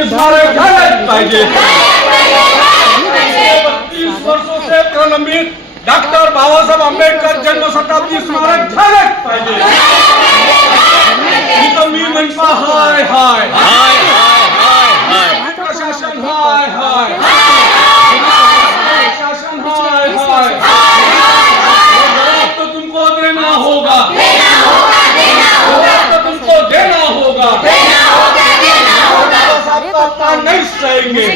शताब्दी स्मारक झालेच पाहिजे। 32 वर्षों से प्रलंबित डॉक्टर बाबासाहेब आंबेडकर जन्म शताब्दी स्मारक झालेच पाहिजे। निकमी मनपा हाय हाय हाय हाय हाय, प्रशासन हाय हाय, प्रशासन हाय हाय, जवाब तो तुमको देना होगा, जवाब तो तुमको देना होगा, आपका अपमान नहीं सहेंगे,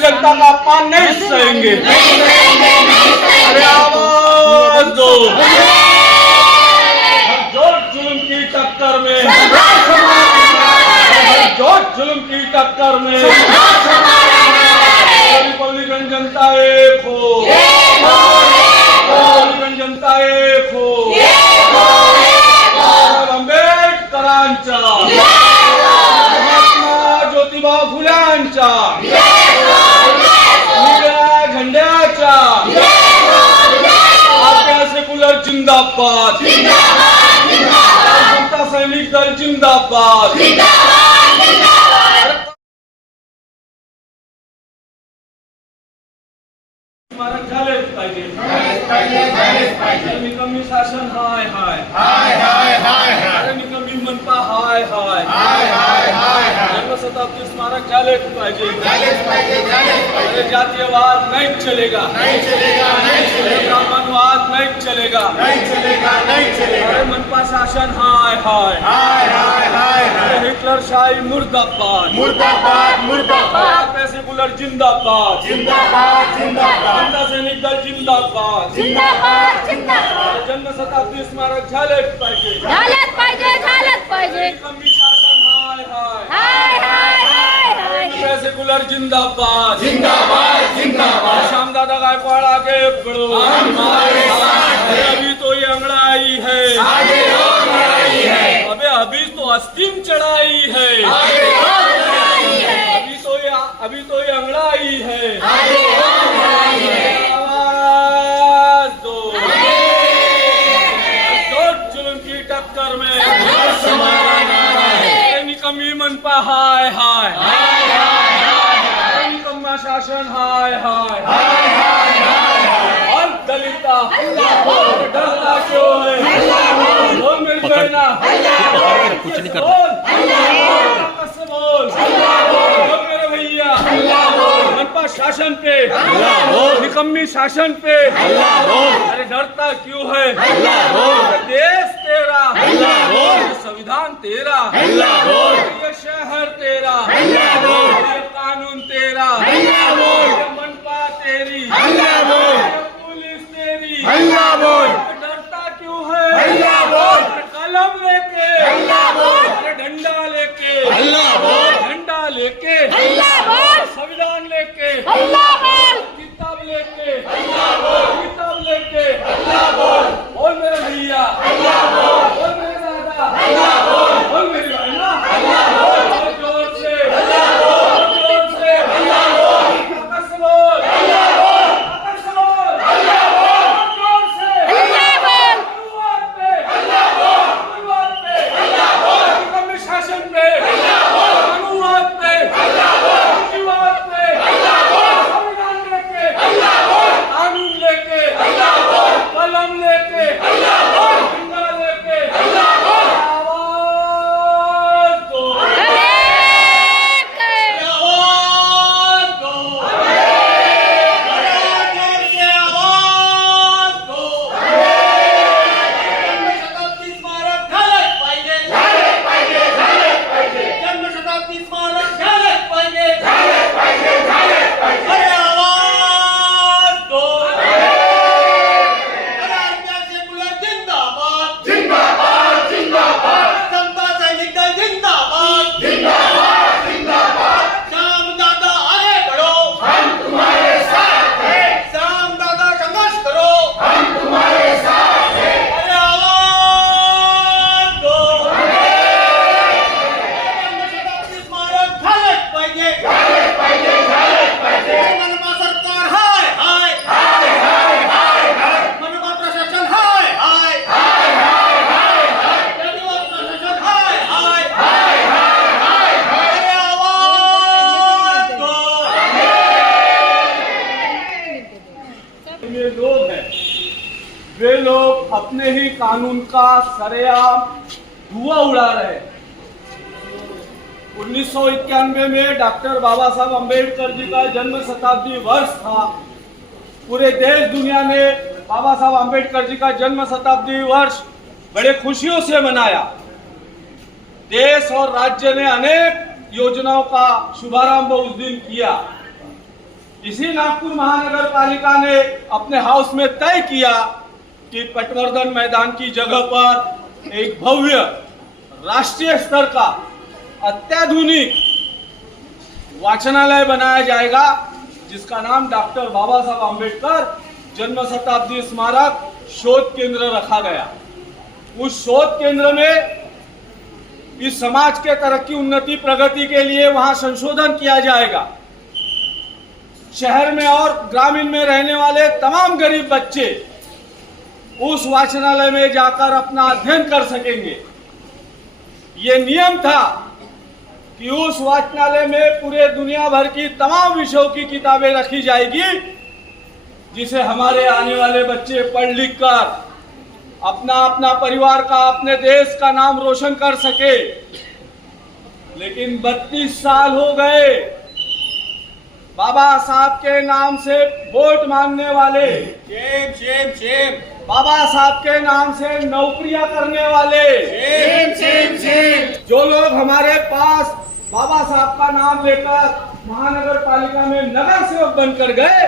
जनता का अपमान नहीं सहेंगे। अरे आवाज दो, जुल्म की टक्कर में, जुल्म की टक्कर में रिपब्लिकन जनता एक हो, रिपब्लिकन जनता एक हो, आंबेडकरांचा, महात्मा ज्योतिबा फुल्यांचा, निळ्या झेंड्याचा, आपल्या सेक्युलर जिंदाबाद, जनता सैनिक दल जिंदाबाद। स्मारक झालेच पाहिजे, निकमी शासन हाय हाय हाय हाय हाय हाय, निकमी मनपा हाय हाय हाय हाय हाय, जन्म शताब्दी स्मारक झालेच पाहिजे, अरे जातीयवाद नहीं चलेगा, नहीं चलेगा, नहीं चलेगा, ब्राह्मणवाद नहीं चलेगा, नहीं चलेगा, नहीं चलेगा, अरे मनपा शासन हाय हाय हाय हाय हाय हाय, हिटलर शाही मुर्दाबाद, मुर्दाबाद, मुर्दाबाद, सेक्युलर जिंदाबाद, जिंदाबाद, जिंदाबाद, जनता सैनिक दल जिंदाबाद, जिंदाबाद, जिंदाबाद, जन्म शताब्दी स्मारक झालेच पाहिजे, झालेच पाहिजे, झालेच पाहिजे, निकमी शासन हाय हाय हाय हाय हाय, सेक्युलर जिंदाबाद, जिंदाबाद, जिंदाबाद, श्यामदादा गायकवाड़ आगे बढ़ो, अभी तो ये अंगड़ाई है, आगे और लड़ाई है, अबे अभी तो अस्तिम चढ़ाई है, आगे और लड़ाई है, अभी तो ये अंगड़ाई है, आगे और लड़ाई है, आवाज दो, जुल्म की टक्कर में हमारा नारा है, निकमी मनपा हाय हाय हाय हाय, निकम्मा शासन हाय हाय हाय हाय, और दलिता डरता क्यों है, बोल मेरी बहना, कुछ नहीं करता, बोल मेरे भैया, मनपा शासन पे, निकम्मी शासन पे, अरे डरता क्यों है, देश तेरा, संविधान तेरा, ये शहर तेरा, ये कानून तेरा, मनपा तेरी, पुलिस तेरी, डरता क्यों है, कलम लेके, डंडा लेके, झंडा लेके, संविधान लेके, किताब लेके, किताब लेके, बोल मेरे भैया, बोल मेरे दादा, बोल मेरी बहना, कानून का सरेआम धुआं उड़ा रहे। 1991 में डॉक्टर बाबा साहब अम्बेडकर जी का जन्म शताब्दी वर्ष था। पूरे देश दुनिया ने बाबा साहब अम्बेडकर जी का जन्म शताब्दी वर्ष बड़े खुशियों से मनाया। देश और राज्य ने अनेक योजनाओं का शुभारंभ उस दिन किया। इसी नागपुर महानगर पालिका ने अपने हाउस में तय किया कि पटवर्धन मैदान की जगह पर एक भव्य राष्ट्रीय स्तर का अत्याधुनिक वाचनालय बनाया जाएगा, जिसका नाम डॉक्टर बाबा साहब अम्बेडकर जन्म शताब्दी स्मारक शोध केंद्र रखा गया। उस शोध केंद्र में इस समाज के तरक्की, उन्नति, प्रगति के लिए वहां संशोधन किया जाएगा। शहर में और ग्रामीण में रहने वाले तमाम गरीब बच्चे उस वाचनालय में जाकर अपना अध्ययन कर सकेंगे। ये नियम था कि उस वाचनालय में पूरे दुनिया भर की तमाम विषयों की किताबें रखी जाएगी, जिसे हमारे आने वाले बच्चे पढ़ लिख कर अपना अपना परिवार का, अपने देश का नाम रोशन कर सके। लेकिन 32 साल हो गए बाबा साहब के नाम से वोट मांगने वाले, शेम शेम शेम, बाबा साहब के नाम से नौकरियां करने वाले, शेम शेम शेम, जो लोग हमारे पास बाबा साहब का नाम लेकर महानगर पालिका में नगर सेवक बनकर गए,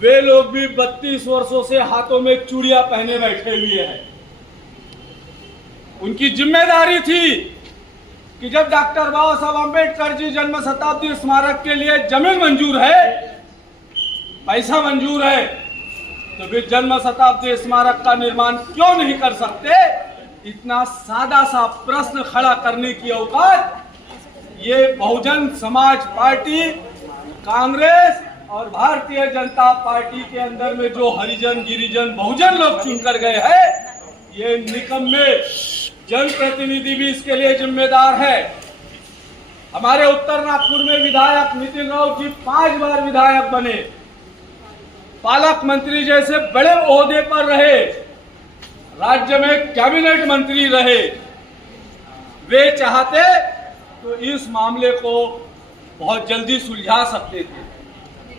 वे लोग भी 32 वर्षों से हाथों में चूड़ियां पहने बैठे हुए हैं। उनकी जिम्मेदारी थी कि जब डॉक्टर बाबा साहब अम्बेडकर जी जन्म शताब्दी स्मारक के लिए जमीन मंजूर है, पैसा मंजूर है, तो वे जन्म शताब्दी स्मारक का निर्माण क्यों नहीं कर सकते? इतना सादा सा प्रश्न खड़ा करने की औकात ये बहुजन समाज पार्टी, कांग्रेस और भारतीय जनता पार्टी के अंदर में जो हरिजन, गिरिजन, बहुजन लोग चुनकर गए हैं, ये निकम्मे जनप्रतिनिधि भी इसके लिए जिम्मेदार है। हमारे उत्तर नागपुर में विधायक नितिन राउत जी 5 बार विधायक बने, पालक मंत्री जैसे बड़े ओहदे पर रहे, राज्य में कैबिनेट मंत्री रहे। वे चाहते तो इस मामले को बहुत जल्दी सुलझा सकते थे।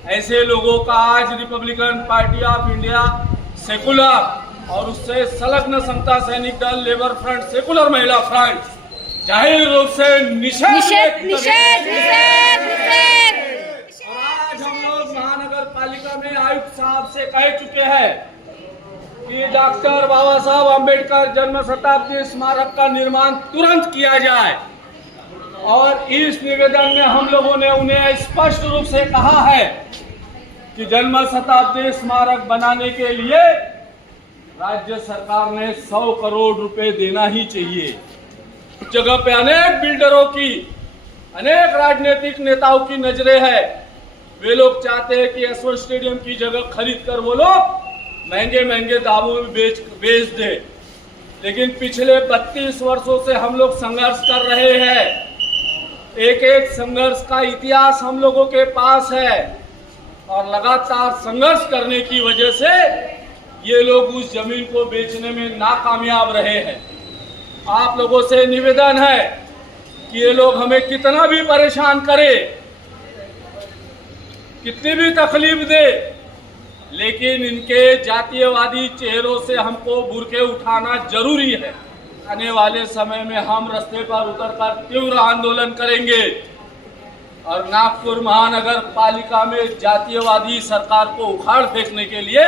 ऐसे लोगों का आज Republican party of India, secular और उससे संलग्न समता सैनिक दल, लेबर फ्रंट, सेकुलर महिला फ्रंट जाहिर रूप से निषेध। और आज हम लोग महानगर पालिका में आयुक्त साहब से कह चुके हैं कि डॉक्टर बाबा साहब अम्बेडकर जन्म शताब्दी स्मारक का निर्माण तुरंत किया जाए। और इस निवेदन में हम लोगों ने उन्हें स्पष्ट रूप से कहा है कि जन्म शताब्दी स्मारक बनाने के लिए राज्य सरकार ने 100 करोड़ रुपए देना ही चाहिए। जगह पे अनेक बिल्डरों की, अनेक राजनीतिक नेताओं की नजरें है। वे लोग चाहते हैं कि एसओ स्टेडियम की जगह खरीद कर वो लोग महंगे महंगे दामों में बेच दे। लेकिन पिछले 32 वर्षों से हम लोग संघर्ष कर रहे हैं। एक एक संघर्ष का इतिहास हम लोगों के पास है और लगातार संघर्ष करने की वजह से ये लोग उस जमीन को बेचने में नाकामयाब रहे हैं। आप लोगों से निवेदन है कि ये लोग हमें कितना भी परेशान करे, कितनी भी तकलीफ दे, लेकिन इनके जातीयवादी चेहरों से हमको बुरके उठाना जरूरी है। आने वाले समय में हम रास्ते पर उतरकर तीव्र आंदोलन करेंगे और नागपुर महानगर पालिका में जातीयवादी सरकार को उखाड़ फेंकने के लिए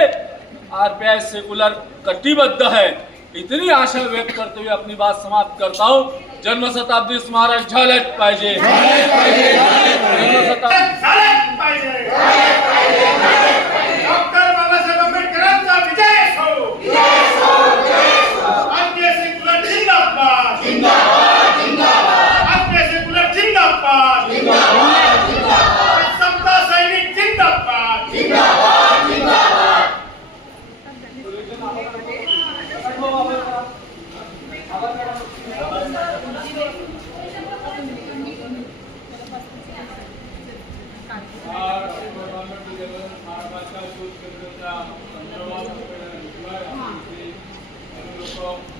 आरपीआई सेकुलर कटिबद्ध है। इतनी आशा व्यक्त करते हुए अपनी बात समाप्त करता हूँ। जन्म शताब्दी स्मारक झालंच पाहिजे, जन्म शताब्दी डॉक्टर बाबासाहेब आंबेडकरांचा विजय असो। आजचे सेक्युलर जिंदाबाद, जिंदाबाद, जिंदाबाद। आजचे सेक्युलर जिंदाबाद, जिंदाबाद, जिंदाबाद। समता सैनिक जिंदाबाद, जिंदाबाद, जिंदाबाद। असो